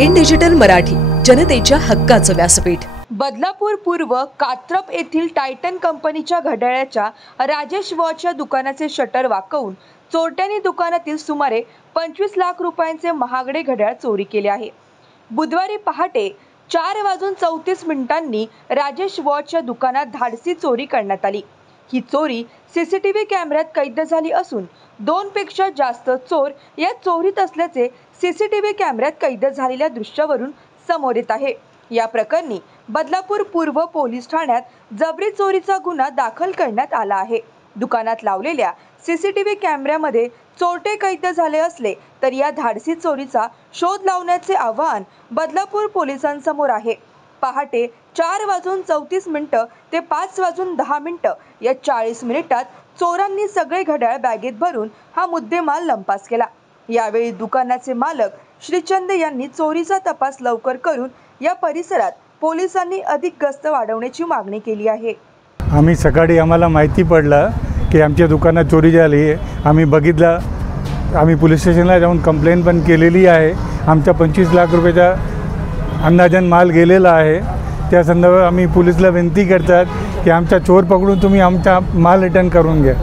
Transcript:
In digital Marathi, जनतेच्या हक्काचं व्यासपीठ। बदलापूर पूर्व कात्रप येथील टायटन कंपनीच्या घड्याळाच्या राजेश वॉचच्या दुकानाचे शटर वाकवून चोरट्यांनी दुकानातील सुमारे 25 लाख रुपयांचे महागडे घड्याळ चोरी केले आहे। बुधवारी पहाटे 4:34 राजेश वॉचच्या दुकानात धाडसी चोरी करण्यात आली। ही चोरी सीसीटीव्ही कॅमेऱ्यात कैद झाली असून 2 पेक्षा जास्त चोर या चोरीत असल्याचे सीसीटीव्ही कॅमेऱ्यात कैद झालेल्या दृश्यावरून समोर येत आहे। या प्रकरणी बदलापूर पूर्व पोलीस ठाण्यात जबरी चोरीचा गुन्हा दाखल करण्यात आला आहे। दुकानात लावलेल्या सीसीटीव्ही कॅमेऱ्यामध्ये चोरटे कैद झाले असले तर या धाडसी चोरीचा शोध लावण्याचे आवाहन बदलापूर पोलिसांसमोर आहे। पहाटे 4:34 ते 5:10 या 40 मिनिटात चोरांनी सगळे घड्याळ बॅगेत भरून हा मुद्देमाल लंपास केला। यावेळी दुकानाचे मालक श्रीचंद यांनी चोरीचा तपास लवकर करून या परिसरात पोलिसांनी अधिक गस्त वाढवण्याची मागणी केली आहे। आम्ही सकाळी आम्हाला माहिती पडलं की आमच्या दुकानात चोरी झाली आहे। आम्ही बघितलं, आम्ही पोलीस स्टेशनला जाऊन कंप्लेंट पण केलेली आहे। आमचा 25 लाख रुपयाचा अंदाजन माल गेलेला आहे। त्या संदर्भात आम्ही पोलिसला विनंती करतात की आमचा चोर पकडून तुम्ही आमचा माल रिटर्न करून घ्या।